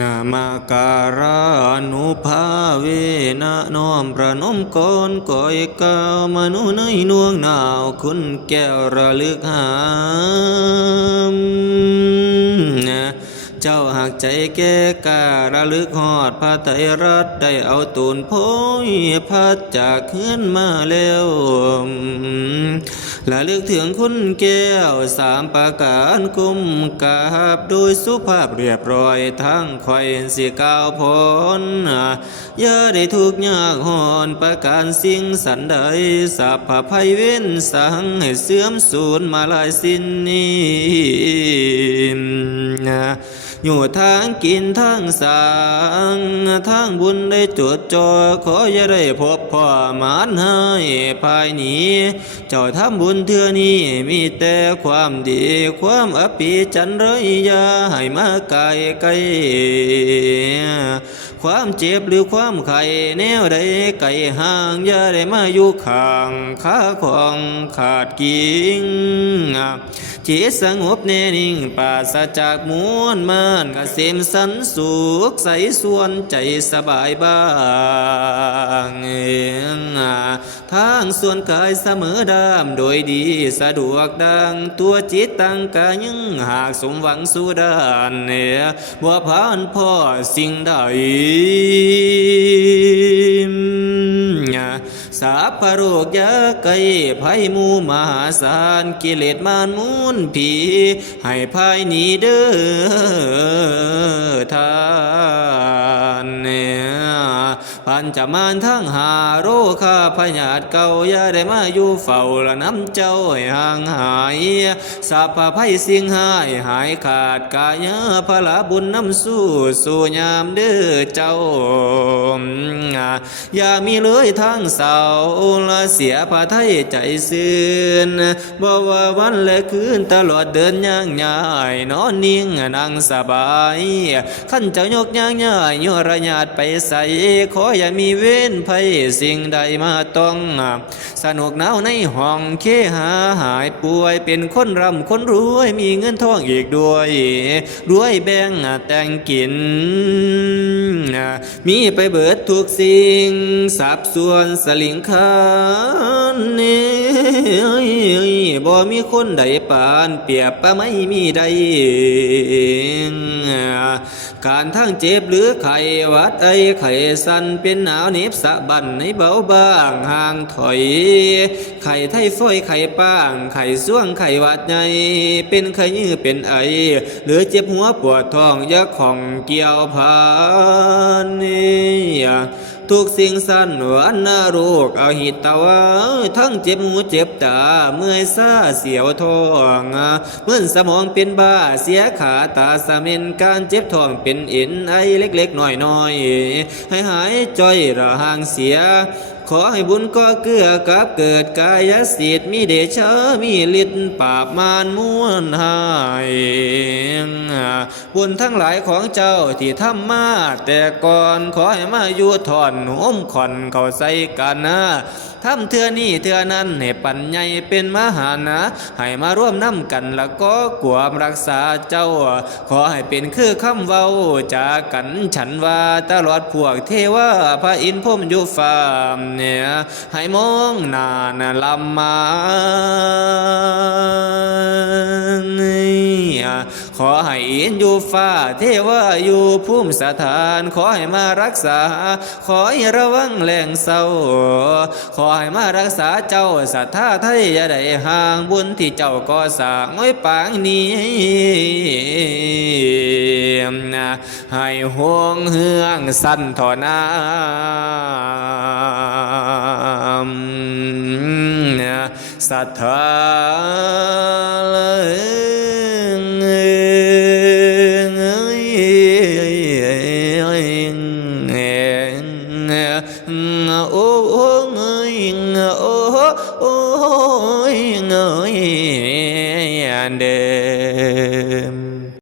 นามาการานุภาเวนะน้อมประนมก่อนก่อยกามนุในนวงหนาวคุณแก้วระลึกหามเจ้าหากใจแก่การะลึกหอดพระไตรรัตน์ได้เอาตูนโพยพัดจากขึ้นมาแล้วระลึกถึงคุณแก้วสามประการกุมกาบโดยสุภาพเรียบร้อยทั้งคอยสิก้าวพ้นอย่าได้ทุกข์ยากหอนประการสิ่งสันใดสัพพะภัยเว้นสังให้เสื่อมสูญมาลายสิ้นนี้อยู่ทางกินทางสางทางบุญได้จดจ่อขออย่าได้พบพ่อหมานให้ภายนี้เจ้าทำบุญเทื่อนี้มีแต่ความดีความอภิจันไรยาให้มาไกลไกลความเจ็บหรือความไข่แนวใดไก่ห่างอย่าได้มาอยู่ข้างขาของขาดกิ่งจิตสงบแน่นิ่งปราศจากมวลมานเกษมสันสุขใสส่วนใจสบายบ้างทางส่วนกายเสมอดามโดยดีสะดวกดังตัวจิตตั้งกายังหากสมหวังสู่ด้านบ่ผ่านพ่อสิ่งใดสัพพะโรคยาไก่ภัยมูมหาศาลกิเลสมารมูลผีให้ภายนี้เด้อทานพันจะมานทั้งหาโรคาพญาตเก่าอย่าได้มาอยู่เฝ้าละน้ำเจ้าให้ห่างหายสัพพะภัยสิ่งหายหายขาดกายพละบุญน้ำสู่ยามเด้อเจ้าอย่ามีเลยทางเศร้าละเสียพระไทยใจซื่นบ่ว่าวันและคืนตลอดเดินย่างย่ายนอนนิ่งนั่งสบายขั้นเจ้ายกย่างย่ายยั่วระญาติไปใส่ขออย่ามีเว้นภัยสิ่งใดมาต้องสนุกหนาวในห้องเคหาหายป่วยเป็นคนร่ำคนรวยมีเงินทองอีกด้วยรวยแบ่งแต่งกินมีไปเบิดทุกสิ่งสับส่วนสลิงคานบ่มีคนใดปานเปรียบปะไม่มีใดการทั้งเจ็บหรือไข้หวัดไอไข้สันเป็นหนาวเหน็บสะบันให้เบาบางห่างถอยไข้ไทฟอยไข้ป้างไข้ส่วงไข้หวัดใหญ่เป็นไข้ยื้อเป็นไอหรือเจ็บหัวปวดท้องยาของเกี่ยวพานทุกสิ่งสั้นวันนโรคเอาหิตตาวาทั้งเจ็บหูเจ็บตาเมื่อยซาเสียวท้องเมื่อสมองเป็นบ้าเสียขาตาสะเม็นการเจ็บท้องเป็นเอ็นไอเล็กๆน้อยๆให้หายจ้อยระห่างเสียขอให้บุญก็เกื้อกับเกิดกายสิทธิ์มีเดชะมีฤทธิ์ปราบมารม้วนหายบุญทั้งหลายของเจ้าที่ทำมาแต่ก่อนขอให้มาอยู่ถอนห้มขอนเข้าใส่กันทำเทื่อนี้เทื่อนั้นให้ปัญญาเป็นมหานะให้มาร่วมน้ำกันแล้วก็กวมรักษาเจ้าขอให้เป็นคือคำเว้าจากกันฉันว่าตลอดพวกเทวาพระอินทร์พรหมอยู่ฟ้าให้มองหน้าลำมาขอให้อินอยู่ฟ้าเทวาอยู่ภูมิสถานขอให้มารักษาขอให้ระวังแรงเศร้าขอให้มารักษาเจ้าศรัทธาไทยอย่าได้ห่างบุญที่เจ้าก่อสร้างไว้ปางนี้ให้ห่วงเฮืองสั้นถอน้ำศรัทธาโอ้ยโอ้ยโอ้ย